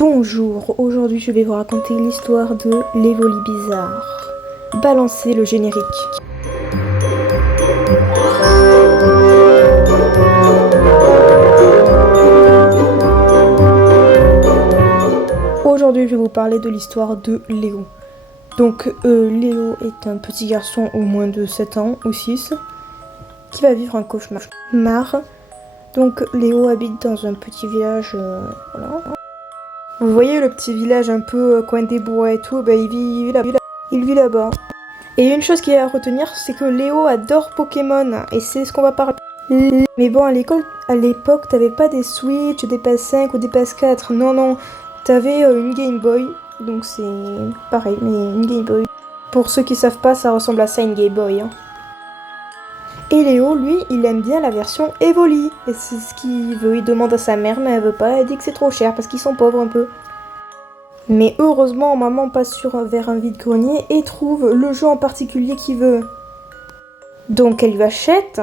Bonjour, aujourd'hui je vais vous raconter l'histoire de l'Evoli bizarre. Balancez le générique. Aujourd'hui je vais vous parler de l'histoire de Léo. Donc Léo est un petit garçon au moins de 7 ans ou 6 qui va vivre un cauchemar. Donc Léo habite dans un petit village, voilà. Vous voyez le petit village un peu coin des bois et tout, il vit là-bas. Et une chose qu'il y a à retenir, c'est que Léo adore Pokémon, et c'est ce qu'on va parler. Mais bon, à l'époque, t'avais pas des Switch, des PS5 ou des PS4, non, t'avais une Game Boy, donc c'est pareil, mais une Game Boy. Pour ceux qui savent pas, ça ressemble à ça, une Game Boy. Hein. Et Léo, lui, il aime bien la version Evoli. Et c'est ce qu'il veut. Il demande à sa mère, mais elle veut pas. Elle dit que c'est trop cher parce qu'ils sont pauvres un peu. Mais heureusement, maman passe vers un vide-grenier et trouve le jeu en particulier qu'il veut. Donc elle lui achète.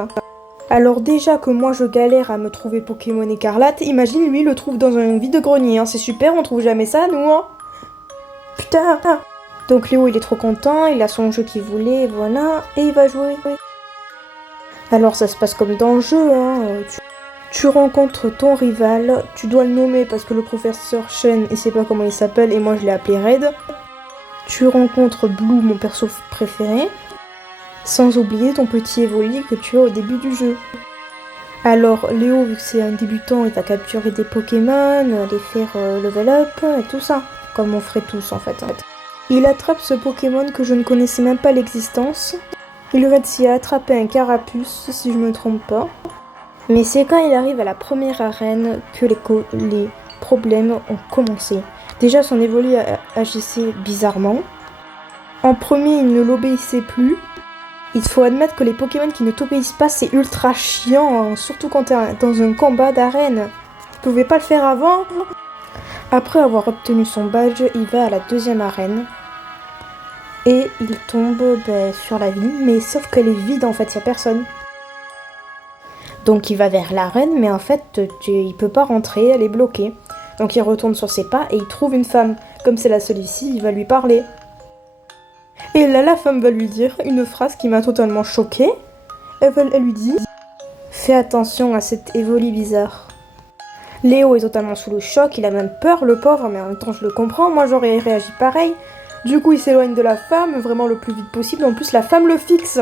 Alors déjà que moi je galère à me trouver Pokémon Écarlate, imagine lui il le trouve dans un vide-grenier. Hein. C'est super, on trouve jamais ça nous. Hein. Putain. Donc Léo il est trop content, il a son jeu qu'il voulait, voilà. Et il va jouer. Alors ça se passe comme dans le jeu, hein. Tu rencontres ton rival, tu dois le nommer parce que le professeur Shen, il sait pas comment il s'appelle et moi je l'ai appelé Red. Tu rencontres Blue, mon perso préféré, sans oublier ton petit Evoli que tu as au début du jeu. Alors Léo, vu que c'est un débutant, il va capturer des Pokémon, les faire level up et tout ça, comme on ferait tous en fait. Il attrape ce Pokémon que je ne connaissais même pas l'existence. Il réussit à attraper un Carapuce, si je me trompe pas. Mais c'est quand il arrive à la première arène que les problèmes ont commencé. Déjà, son Evoli agissait bizarrement. En premier, il ne l'obéissait plus. Il faut admettre que les Pokémon qui ne t'obéissent pas, c'est ultra chiant, hein, surtout quand t'es dans un combat d'arène. Tu pouvais pas le faire avant. Après avoir obtenu son badge, il va à la deuxième arène. Et il tombe sur la ville, mais sauf qu'elle est vide en fait, il n'y a personne. Donc il va vers l'arène, mais en fait il peut pas rentrer, elle est bloquée. Donc il retourne sur ses pas et il trouve une femme. Comme c'est la seule ici, il va lui parler. Et là la femme va lui dire une phrase qui m'a totalement choquée. Elle lui dit « Fais attention à cette Evoli bizarre ». Léo est totalement sous le choc, il a même peur le pauvre, mais en même temps je le comprends, moi j'aurais réagi pareil. Du coup, il s'éloigne de la femme, vraiment le plus vite possible. En plus, la femme le fixe.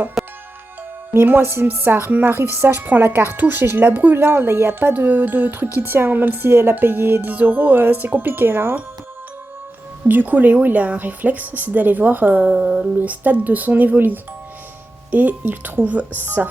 Mais moi, si ça m'arrive ça, je prends la cartouche et je la brûle. Hein. Là, il n'y a pas de truc qui tient. Même si elle a payé 10 €, c'est compliqué, là. Hein. Du coup, Léo, il a un réflexe, c'est d'aller voir le stade de son Evoli. Et il trouve ça.